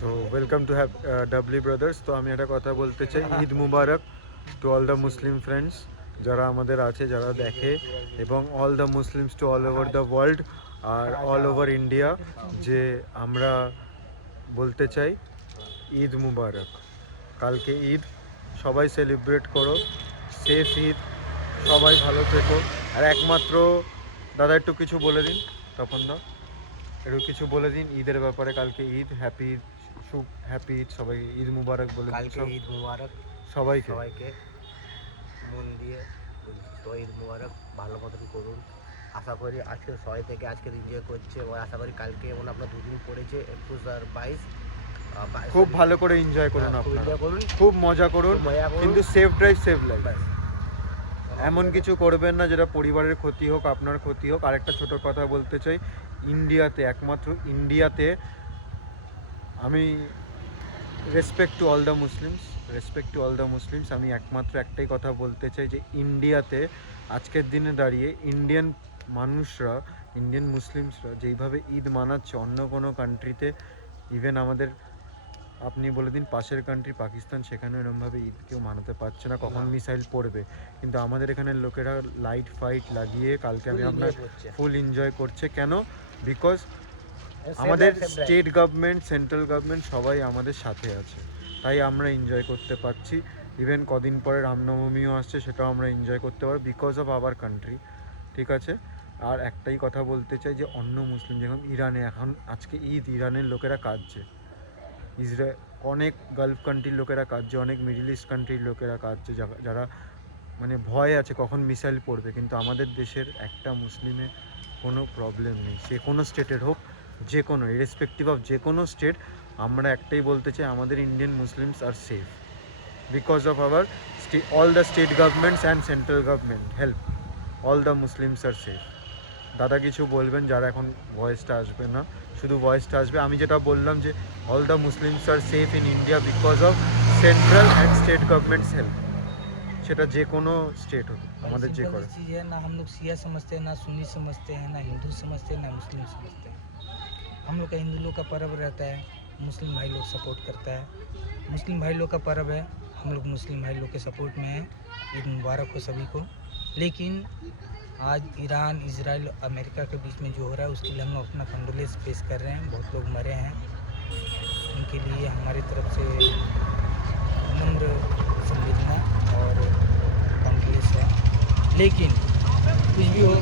So welcome to ডাবলি brothers. তো আমি একটা কথা বলতে চাই, Eid Mubarak to all the Muslim friends যারা আমাদের আছে, যারা দেখে, এবং all the Muslims to all over the world আর অল ওভার ইন্ডিয়া, যে আমরা বলতে চাই ঈদ মুবারক। কালকে ঈদ, সবাই সেলিব্রেট করো, সেফ ঈদ, সবাই ভালো থেকো। আর একমাত্র দাদা একটু কিছু বলে দিন, তপন দা একটু কিছু বলে দিন ঈদের ব্যাপারে। কালকে ঈদ, হ্যাপি ঈদ, শুভ হ্যাপি ঈদ, সবাই ঈদ মুবারক বলে দিন। কালকে ঈদ মুবারক সবাইকে সবাইকে মন দিয়ে সবাই ঈদ মুবারক ভালো মতন করুন। আশা করি আজকে সবাই থেকে আজকের এনজয় করছে এবং আশা করি কালকে যেমন আপনার দুদিন পড়েছে 21 আর 22 খুব ভালো করে এনজয় করুন, আপনারা এনজয় করুন, খুব মজা করুন, কিন্তু সেফ ড্রাইভ সেভ লাইফ। ব্যাস। এমন কিছু করবেন না যেটা পরিবারের ক্ষতি হোক, আপনার ক্ষতি হোক। আরেকটা ছোট কথা বলতে চাই, ইন্ডিয়াতে, একমাত্র ইন্ডিয়াতে, আমি respect to all the Muslims, respect to all the Muslims, আমি একমাত্র একটাই কথা বলতে চাই যে ইন্ডিয়াতে আজকের দিনে দাঁড়িয়ে ইন্ডিয়ান মানুষরা, ইন্ডিয়ান মুসলিমসরা যেইভাবে ঈদ মানাচ্ছে, অন্য কোনো কান্ট্রিতে, ইভেন আমাদের, আপনি বলে দিন পাশের কান্ট্রি পাকিস্তান, সেখানে এরকমভাবে ঈদ কেউ মানাতে পারছে না, কখন মিসাইল পড়বে। কিন্তু আমাদের এখানে লোকেরা লাইট ফাইট লাগিয়ে কালকে আমি আপনার ফুল এনজয় করছে। কেন? বিকজ আমাদের স্টেট গভর্নমেন্ট, সেন্ট্রাল গভর্নমেন্ট সবাই আমাদের সাথে আছে, তাই আমরা এনজয় করতে পারছি। ইভেন কদিন পরে রামনবমীও আসছে, সেটাও আমরা এনজয় করতে পারবো বিকজ অফ আওয়ার কান্ট্রি। ঠিক আছে? আর একটাই কথা বলতে চাই যে অন্য মুসলিম, যেরকম ইরানে এখন আজকে ঈদ, ইরানের লোকেরা কাঁদছে, ইসরায়েল, অনেক গালফ কান্ট্রির লোকেরা কাঁদছে, অনেক মিডল ইস্ট কান্ট্রির লোকেরা কাঁদছে, যারা মানে ভয় আছে কখন মিসাইল পড়বে। কিন্তু আমাদের দেশের একটা মুসলিমের কোনো প্রবলেম নেই, সে কোনো স্টেটের হোক, যে কোনো, ইরেসপেক্টিভ অফ যে কোনো স্টেট। আমরা একটাই বলতে চাই, আমাদের Indian Muslims are safe because of our all the state governments and central government help, all the Muslims are safe. দাদা কিছু বলবেন যারা এখন ভয়েসটা আসবে না, শুধু ভয়েসটা আসবে। আমি যেটা বললাম যে all the Muslims are safe in India because of central and state governments help, সেটা যে কোনো স্টেট হোক, আমাদের যে করে। चीज़ है ना, हम लोग शिया समझते हैं, ना सुन्नी समझते हैं, ना हिंदू समझते हैं, ना मुस्लिम समझते हैं। हम लोग का हिंदू लोग का पर्व रहता है, मुस्लिम भाई लोग सपोर्ट करता है। मुस्लिम भाई लोग का पर्व है, हम लोग मुस्लिम भाई लोग के सपोर्ट में हैं। ईद मुबारक हो सभी को। लेकिन आज ईरान, इजराइल, अमेरिका के बीच में जो हो रहा है, उसके लिए हम लोग अपना कंडोलेंस पेश कर रहे हैं। बहुत लोग मरे हैं, उनके लिए हमारी तरफ से नम्र संवेदना और कंडोलेंस है। लेकिन कुछ भी हो,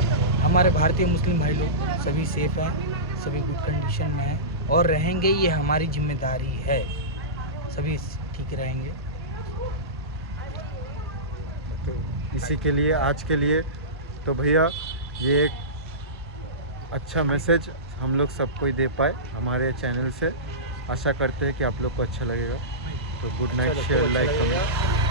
हमारे भारतीय मुस्लिम भाई लोग सभी सेफ हैं, सभी गुड कंडीशन में हैं और रहेंगे। ये हमारी जिम्मेदारी है, सभी ठीक रहेंगे। तो इसी के लिए, आज के लिए तो भैया ये एक अच्छा मैसेज हम लोग सबको ही दे पाए हमारे चैनल से। आशा करते हैं कि आप लोग को अच्छा लगेगा। तो good night, share, like, comment.